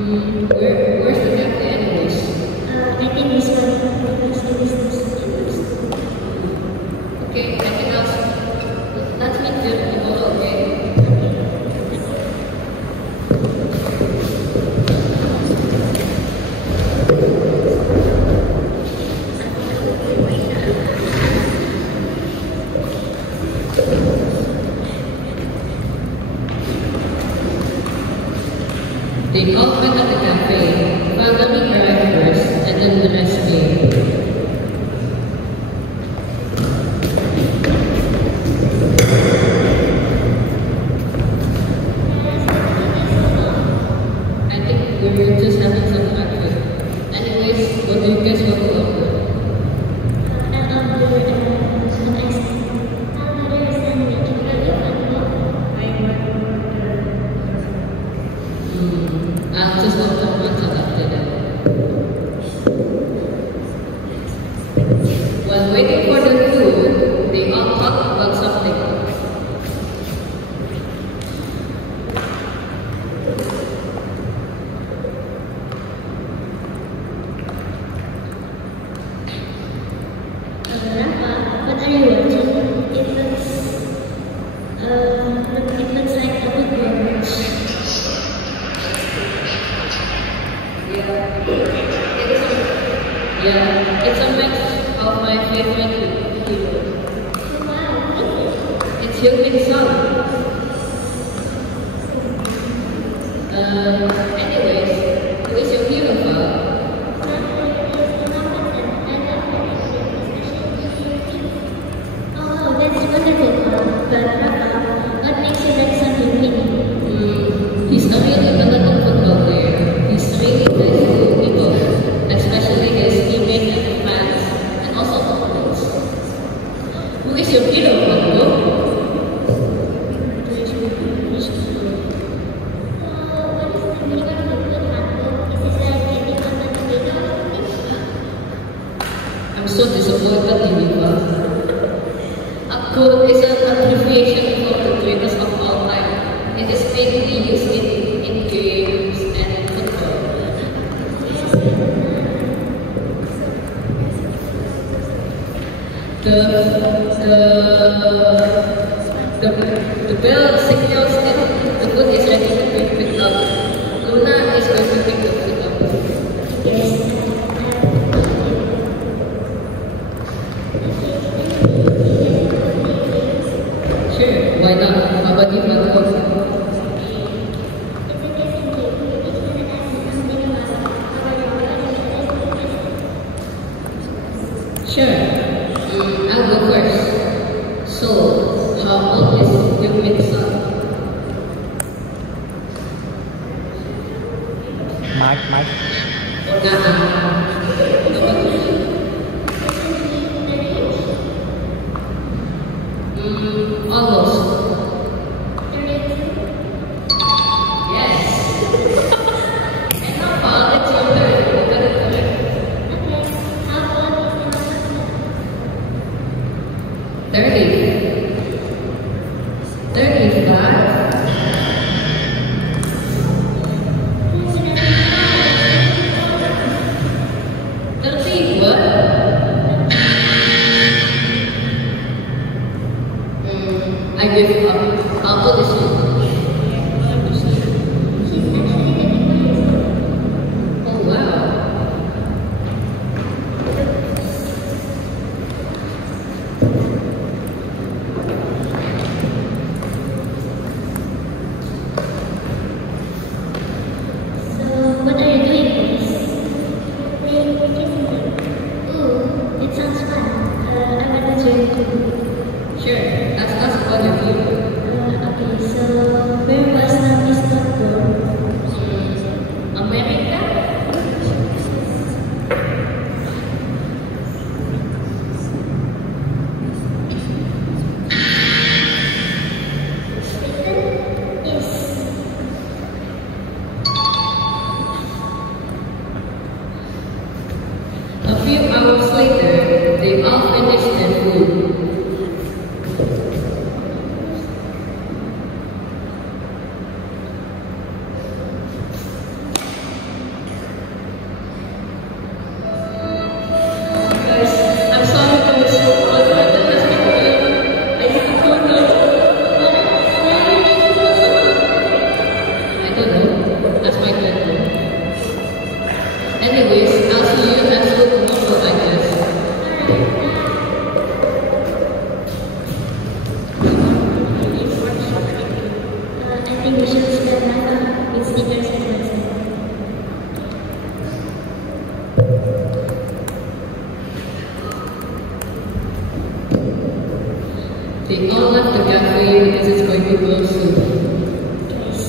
Where's the cafe anyways? I think this one is the business. Okay, I can ask. Let's meet them tomorrow, okay? They all met at the cafe. Family arrived first, and then the rest came. I think we were just having some fun. Anyways, what do you guys want to order? I'll just want to adapted. While waiting for the food, they all talked about something. What are you watching? It looks like a good beverage. Yeah, it's a mix of my favorite hero. Wow. It's Hyungmin Sung. Anyways, who is your hero, Fa? Oh, that's wonderful. But what makes you like Son Heung-min? He's a really talented football player. He's really nice to people, especially his teammates and fans, and also opponents. Who is your hero, Pablo? What is the meaning of the good handbook? Is this like getting on the tomato or something? I'm so disappointed in you, Fa. A quote is an abbreviation for the greatest of all time. It is mainly used in games and football. The bell signals that the food is ready to be picked up. Luna is going to pick the food up. Yes. Sure, why not? How about you, Pablo? Sure. I'll go first. So, how old is Hyungmin Sung? Mike. Almost. Yes. And how far? It's your turn. You got it correct. 30. 35. I think we should spend my time with stickers and pencils. They all left the cafe because it's going to close soon. Yes,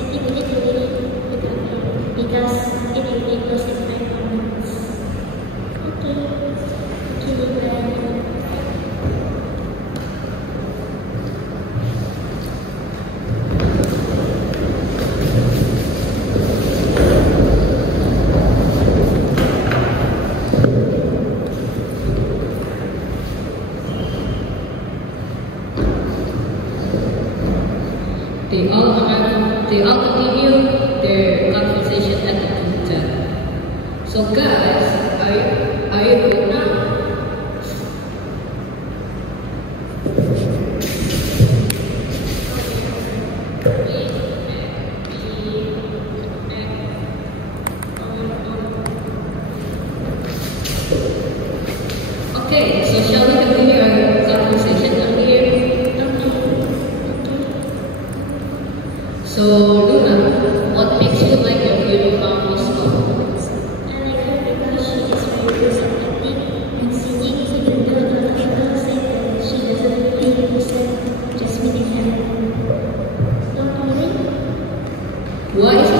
I think we need to leave the cafe because it will be closed in 5 minutes. Okay, bye. They all continue their conversation at the hotel. So guys, are you good now? Okay, so shall we continue our conversation down here? So, Luna, what makes you like your uniform Miss Mom? I like her because she is very receptive and singing, even though the people say that she doesn't really listen, just meeting her. Don't worry. Why is